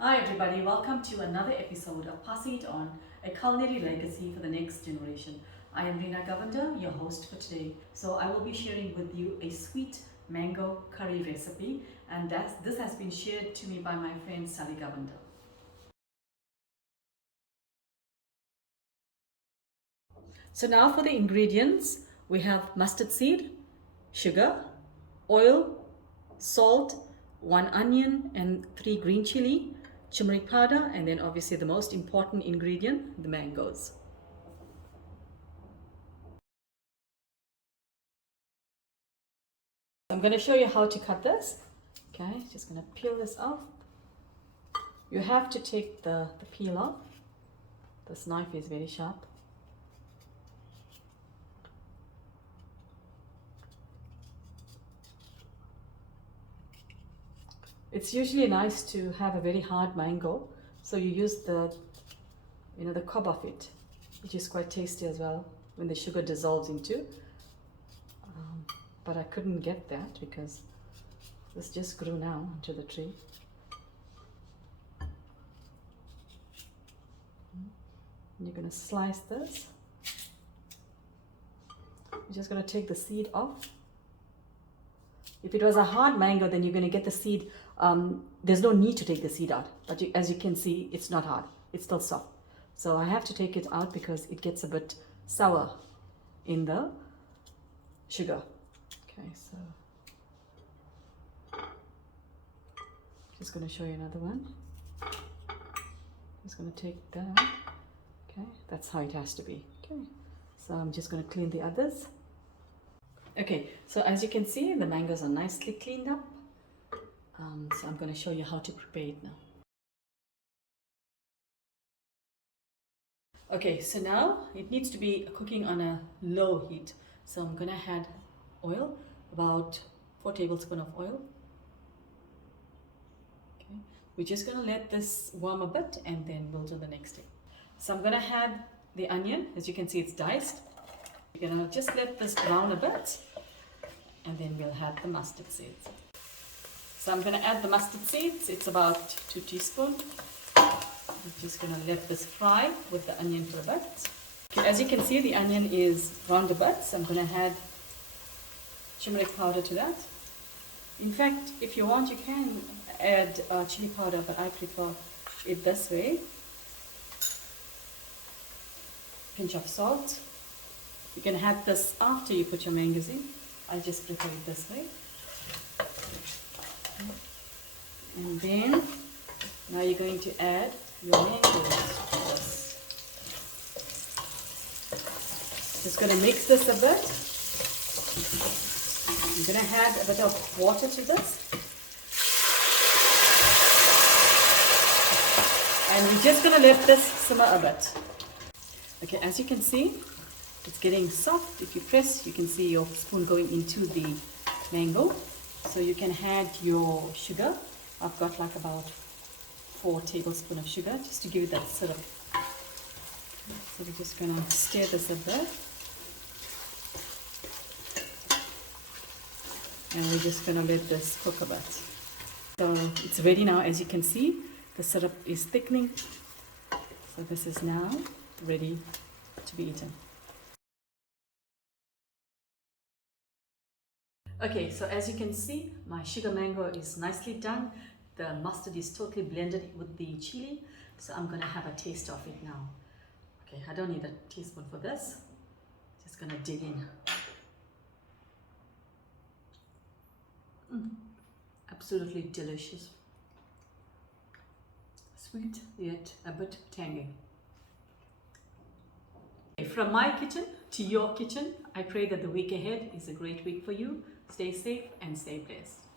Hi everybody, welcome to another episode of Passing It On, a culinary legacy for the next generation. I am Reena your host for today. So I will be sharing with you a sweet mango curry recipe, and this has been shared to me by my friend Sally Govender. So now for the ingredients, we have mustard seed, sugar, oil, salt, 1 onion and 3 green chili, turmeric powder, and then obviously the most important ingredient, the mangoes. I'm going to show you how to cut this. Okay, just going to peel this off. You have to take the peel off. This knife is very sharp. It's usually nice to have a very hard mango, so you use the cob of it, which is quite tasty as well when the sugar dissolves into. But I couldn't get that because this just grew now onto the tree. You're going to slice this. You're just going to take the seed off. If it was a hard mango, then you're going to get the seed. There's no need to take the seed out, but as you can see, it's not hard. It's still soft. So I have to take it out because it gets a bit sour in the sugar. Okay, so just going to show you another one. Just going to take that out. Okay, that's how it has to be. Okay, so I'm just going to clean the others. Okay, so as you can see, the mangoes are nicely cleaned up. So I'm going to show you how to prepare it now. Okay, so now it needs to be cooking on a low heat. So I'm going to add oil, about 4 tablespoons of oil. Okay, we're just going to let this warm a bit and then we'll do the next thing. So I'm going to add the onion. As you can see, it's diced. We're going to just let this brown a bit and then we'll add the mustard seeds. So I'm going to add the mustard seeds. It's about 2 teaspoons. I'm just going to let this fry with the onion for a bit. Okay, as you can see, the onion is browned a bit. So I'm going to add turmeric powder to that. In fact, if you want, you can add chili powder, but I prefer it this way. Pinch of salt. You can add this after you put your mangoes in. I just prefer it this way. And then now you're going to add your mangoes to this. Just going to mix this a bit. I'm going to add a bit of water to this. And we're just going to let this simmer a bit. Okay, as you can see, it's getting soft. If you press, you can see your spoon going into the mango. So you can add your sugar. I've got like about 4 tablespoons of sugar just to give it that syrup. So we're just going to stir this a bit. And we're just going to let this cook a bit. So it's ready now. As you can see, the syrup is thickening. So this is now ready to be eaten. Okay, so as you can see, my sugar mango is nicely done. The mustard is totally blended with the chili. So I'm going to have a taste of it now. Okay, I don't need a teaspoon for this. Just going to dig in. Absolutely delicious. Sweet yet a bit tangy. From my kitchen to your kitchen, I pray that the week ahead is a great week for you. Stay safe and stay blessed.